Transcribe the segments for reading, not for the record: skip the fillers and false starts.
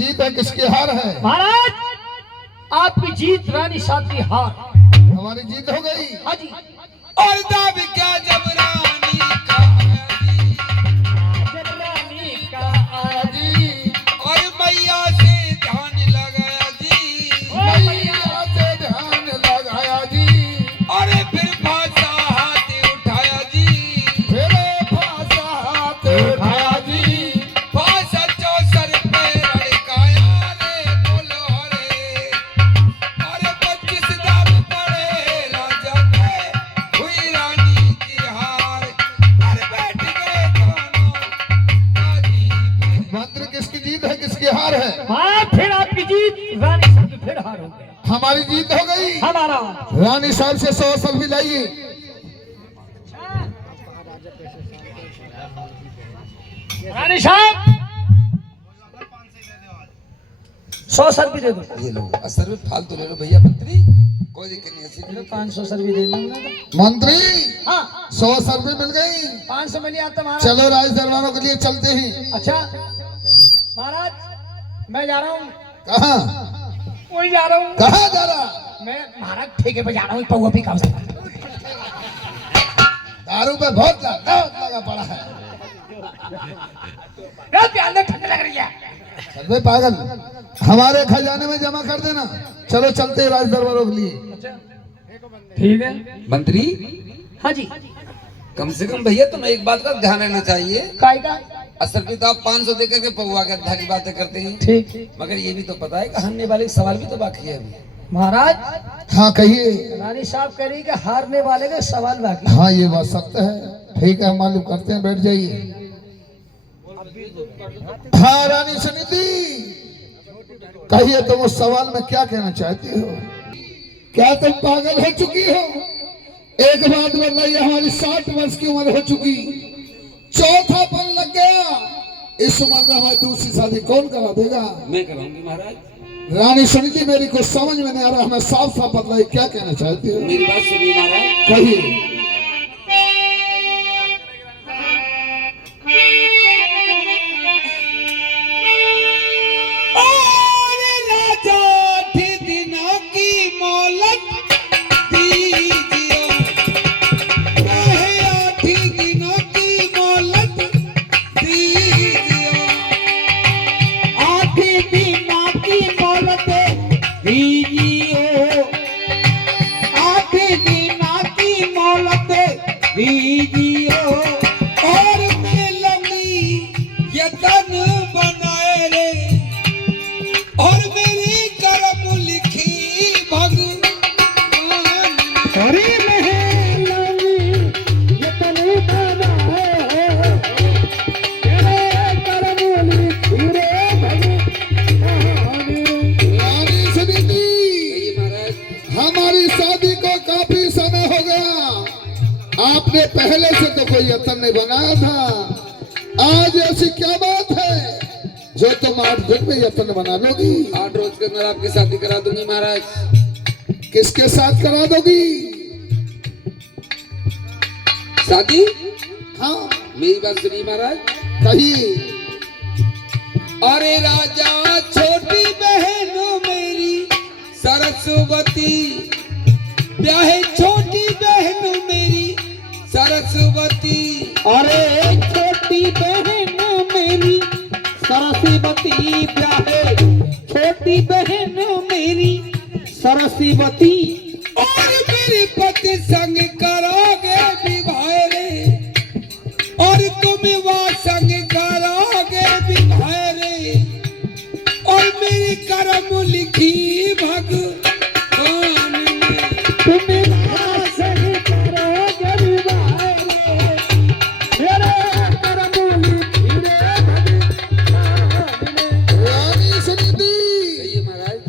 जीत है किसकी हार है? महाराज आपकी जीत, रानी साहब की हार। हमारी जीत हो गई। हाँ जी। और दाब क्या जब रानी का रानी का आजी, और मैया से ध्यान लगाया जी, मैया से ध्यान लगाया जी, और फिर फांसा हाथ उठाया जी, फिर फांसा हाथ उठाया जी, फांसा चौसर पे लड़काया रे बोलो रे, और 25 दाब पड़े राजा के, हुई रानी की हार, और बैठ गए दोनों बाजी पे। मंत्र किसकी जीत है किसकी हार है? हाँ फिर आपकी जीत, रानी साहब की फिर हार हो गई। हमारी जीत हो गई। हमारा रानी साहब से 100 सेल्फी लाइए। रानी साहब 100 सर भी दे दो। ये लो असर में फालतू ले लो भैया मंत्री, कोई दिक्कत नहीं, ऐसी नहीं। 500 सर भी दे दो। मंत्री हाँ 100 सेल्फी मिल गई। 500 में नहीं आता महाराज। चलो राज दरबारों के लिए चलते हैं। अच्छा महाराज मैं जा रहा हूँ, कहाँ वही जा रहा हूँ। कहाँ जा रहा? मैं महाराज ठेके पे जा रहा हूँ, पौवा भी काम से। दारू पे बहुत लगा पड़ा है। प्याले ठंड लग रही है। चल बे पागल, हमारे खजाने में जमा कर देना। चलो चलते हैं राज दरबारों के लिए। ठीक है मंत्री हाँ जी। कम से कम भैया तुम्हें एक बात का ध्यान रहना चाहिए, काय का? असल में तो आप 500 देकर के पौवा के अद्धा की बातें करते हैं, ठीक मगर ये भी तो पता है कि हारने वाले का सवाल भी तो बाकी है अभी। महाराज हाँ कहिए। रानी साहब कह रही कि हारने वाले का सवाल बाकी। हाँ ये बात सत्य है। ठीक है मालूम करते हैं, बैठ जाइए। हाँ रानी समिति कहिए, तुम उस सवाल में क्या कहना चाहती हो? क्या तुम पागल हो चुकी हो? एक बात बताइए, हमारी 60 वर्ष की उम्र हो चुकी, चौथा पल लग गया, इस उम्र में हमारी दूसरी शादी कौन करा देगा? मैं कराऊंगी महाराज। रानी समिति मेरी कुछ समझ में नहीं आ रहा, हमें साफ साफ बतलाइए क्या कहना चाहती हो? मेरी बात सुनिए महाराज। कहिए। आपने पहले से तो कोई यत्न नहीं बनाया था, आज ऐसी क्या बात है जो तुम 8 दिन में यत्न बना लोगी? 8 रोज के अंदर आपकी शादी करा दूंगी महाराज। किसके साथ करा दोगी शादी? हाँ मेरी बात सुनिए महाराज। कहिए। अरे राजा छोटी बहन मेरी सरस्वती, ब्याहे छोटी बहन मेरी सरस्वती, अरे छोटी बहन मेरी सरस्वती, ब्याहे छोटी बहन मेरी सरस्वती, और मेरे पति संग करोगे विवाह रे, और तुम वह संग करोगे विवाह रे, और मेरी कर्म लिखी भगवान ने, तुम वह संग करोगे विवाह रे, मेरे कर्म लिखी रे भगवान ने। रानी समिति कहिए महाराज।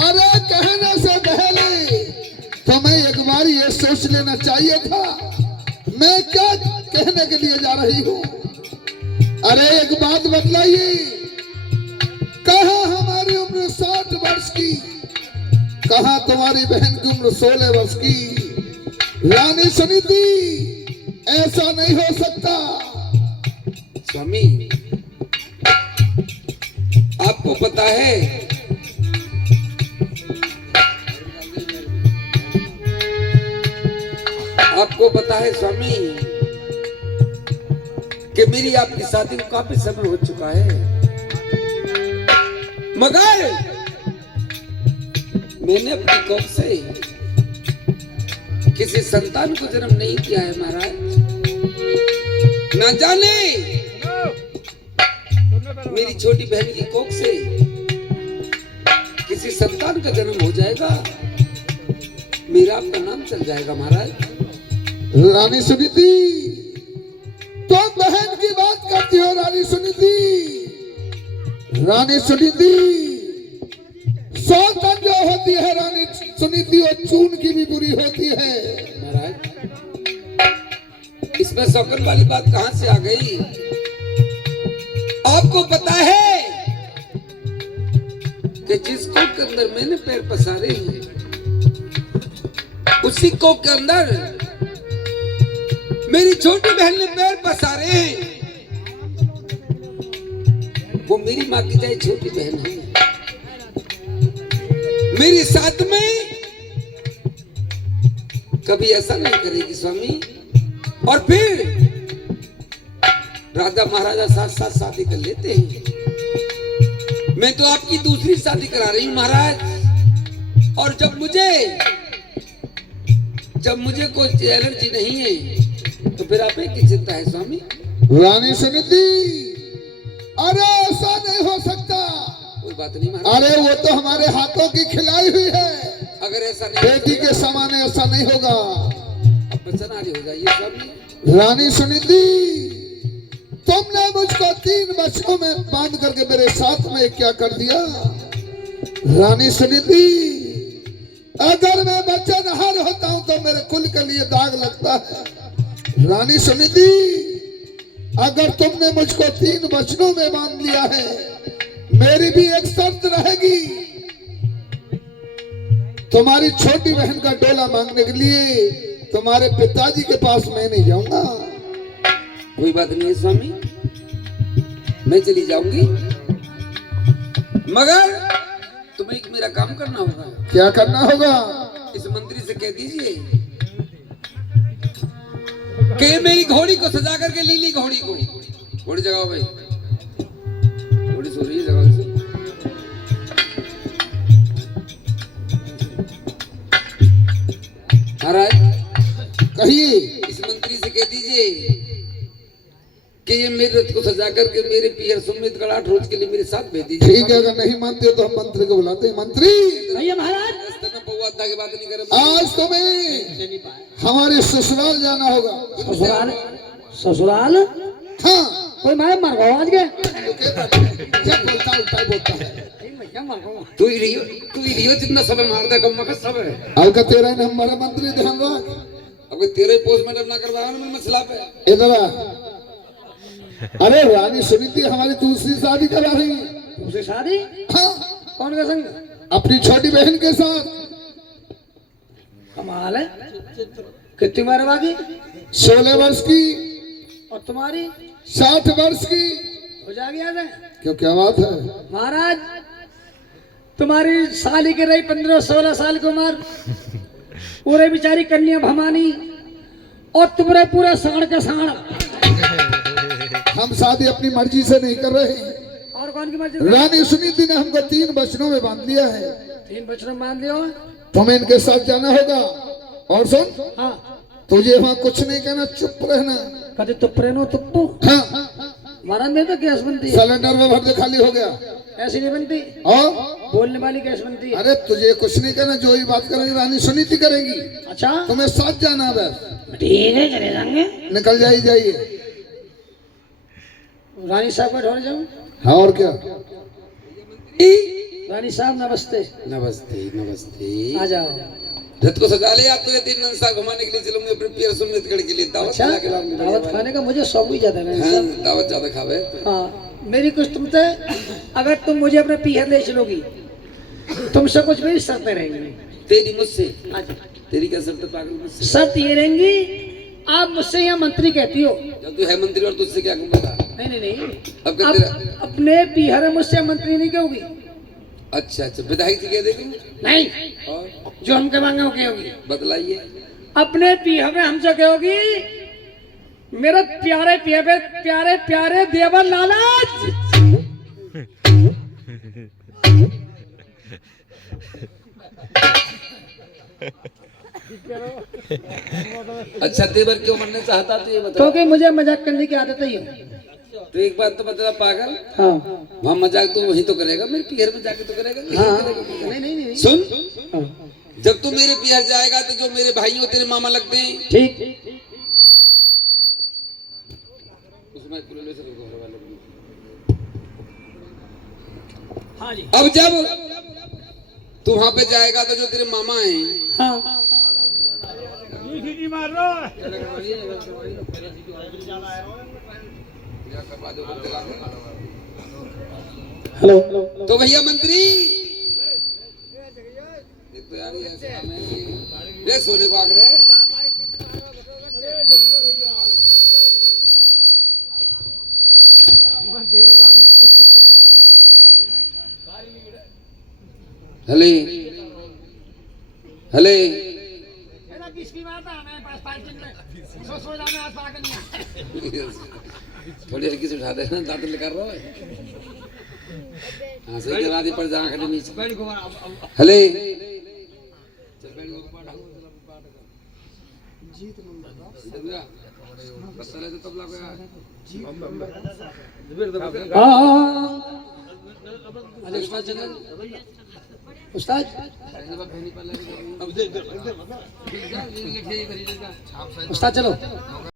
अरे कहने से पहले तुम्हें एक बार ये सोच लेना चाहिए था मैं क्या कहने के लिए जा रही हूँ। अरे एक बात बतलाइए, कहा हमारी उम्र 60 वर्ष की, कहा तुम्हारी बहन की उम्र 16 वर्ष की? रानी समिति ऐसा नहीं हो सकता। स्वामी आपको पता है आपको पता है स्वामी कि मेरी आपकी शादी को काफी समय हो चुका है, मगर मैंने अपनी कोख से किसी संतान को जन्म नहीं किया है महाराज। ना जाने मेरी छोटी बहन की कोख से किसी संतान का जन्म हो जाएगा, मेरा आपका नाम चल जाएगा महाराज। रानी सुनीति, तुम बहन की बात करती हो रानी सुनीति। रानी सुनीति सौतन जो होती है रानी सुनीति, और चून की भी बुरी होती है महाराज। इसमें शौकन वाली बात कहां से आ गई? आपको पता है कि जिस कोख के अंदर मैंने पैर पसारे हैं, उसी कोख के अंदर मेरी छोटी बहन ने पैर पसारे हैं। वो मेरी माँ की जाए छोटी बहन है, मेरे साथ में कभी ऐसा नहीं करेगी स्वामी। और फिर राजा महाराजा साथ साथ शादी कर लेते हैं। मैं तो आपकी दूसरी शादी करा रही हूं महाराज। और जब मुझे कोई एलर्जी नहीं है तो फिर आप की चिंता है स्वामी। रानी सुनीति, अरे ऐसा नहीं हो सकता। कोई बात नहीं महाराज। अरे वो तो हमारे हाथों की खिलाई हुई है। अगर ऐसा नहीं, बेटी के समान ऐसा नहीं होगा। अब वचन आदि हो जाइए स्वामी। रानी सुनीति, तुमने मुझको 3 बच्चों में बांध करके मेरे साथ में क्या कर दिया? रानी सुनीति, अगर मैं बच्चनहार होता हूं तो मेरे कुल के लिए दाग लगता है। रानी सुनीति, अगर तुमने मुझको 3 बचनों में बांध लिया है, मेरी भी एक शर्त रहेगी। तुम्हारी छोटी बहन का डोला मांगने के लिए तुम्हारे पिताजी के पास मैं नहीं जाऊंगा। कोई बात नहीं है स्वामी, मैं चली जाऊंगी, मगर तुम्हें एक मेरा काम करना होगा। क्या करना होगा? इस मंत्री से कह दीजिए कि मेरी घोड़ी को सजा करके लीली घोड़ी को, घोड़ी जगाओ भाई, घोड़ी सो रही है, जगाओ इसे। महाराज कहिए। इस मंत्री से कह दीजिए कि ये मेरे रथ को सजा करके मेरे पियर सुमित गढ़ 8 रोज के लिए मेरे साथ भेज दीजिए। ठीक है, अगर नहीं मानते हो तो हम मंत्री को बुलाते हैं। मंत्री, भैया महाराज, रास्ते में पौवादा की बात नहीं करें। आज तुम्हें हमारे ससुराल जाना होगा। ससुराल? ससुराल? हाँ। कोई मैं मर गया आज के? क्या बोलता उल्टा बोलता है। तू ही रियो जितना सब मारता है, कम सब है। अब का तेरा नंबर मंत्री, ध्यान रख। अब तेरे पोस्टमार्टम ना करवाया ना मसला पे। इधर आ। अरे रानी सुनीति हमारी दूसरी शादी करा रही है। दूसरी शादी? हाँ, कौन का संग? अपनी छोटी बहन के साथ। कमाल है। कितनी उम्र वाली? 16 वर्ष की। और तुम्हारी? 60 वर्ष की। हो जाएगी याद है? क्यों, क्या बात है? महाराज, तुम्हारी साली के रही 15-16 साल की उम्र, पूरे बेचारी कन्या भवानी, और तुम्हारे पूरा साढ़ का साढ़। हम शादी अपनी मर्जी से नहीं कर रहे। और कौन की मर्जी? रानी सुनीति ने हमको 3 बचनों में बांध लिया है। 3 बचनों में बांध लियो? तुम्हें इनके साथ जाना होगा। और सुन, हाँ। तुझे वहाँ कुछ नहीं कहना, चुप रहना। कभी तुप्परेनो तुप्पू? हाँ। मरण में तो गैस बनती है। सिलेंडर में भर दे, खाली हो गया। ऐसी नहीं बनती। और बोलने वाली गैस बनती है। अरे तुझे कुछ नहीं कहना, जो ही बात करेंगे रानी सुनीति करेंगी। अच्छा, तुम्हें साथ जाना है बस। ठीक है, चले जाएंगे। निकल जाइए। रानी साहब का ढोल जाऊं? हाँ, और क्या। रानी साहब नमस्ते। नमस्ते नमस्ते। आ जाओ। रथ को सजा ले। आप तो ये 3 नंसा घुमाने के लिए चलूंगे अपने पियर सुमित गढ़ के लिए। दावत अच्छा, खिला के लाऊंगी। दावत खाने का मुझे शौक भी ज्यादा है। हाँ, दावत ज्यादा खावे। हाँ, मेरी कुछ तुमसे, अगर तुम मुझे अपने पीहर ले चलोगी, तुमसे कुछ मेरी शर्तें रहेंगी। तेरी मुझसे? अच्छा। तेरी क्या शर्त पागल? मुझसे शर्त ये रहेंगी, आप मुझसे यहाँ मंत्री कहती हो। जब तू है मंत्री और तुझसे क्या कहूंगा? नहीं। अब क्या आप तेरा? अपने पीहर में मुझसे मंत्री नहीं कहोगी। अच्छा, विधायक जी कह देगी? नहीं, और जो हम कहेंगे वो कहोगी। बतलाइए। अपने पिया में हमसे कहोगी मेरे प्यारे पिया पे प्यारे प्यारे देवर लालच। अच्छा देवर क्यों मरने चाहता तो ये बता। क्योंकि मुझे मजाक करने की आदत ही है। तो एक बात तो बता पागल, हाँ वहाँ मजाक तो वही तो करेगा, मेरे पियर में जाके तो करेगा नहीं, हाँ करेगा। नहीं नहीं नहीं सुन, हाँ, जब तू मेरे पियर जाएगा तो जो मेरे भाइयों तेरे मामा लगते हैं ठीक उसमें पुलिस से घर वाले भी। हाँ जी अब जब तू वहां पे जाएगा तो जो तेरे मामा हैं हाँ हेलो तो भैया मंत्री एक तो यार ये ऐसा काम है कि रे सोने को आग रहे हले हले थोड़ी हल्की से उठा देना, दांत निकाल रहा है। हाँ सही करा दी पर जहाँ खड़े नीचे हले उस्ताद उस्ताद चलो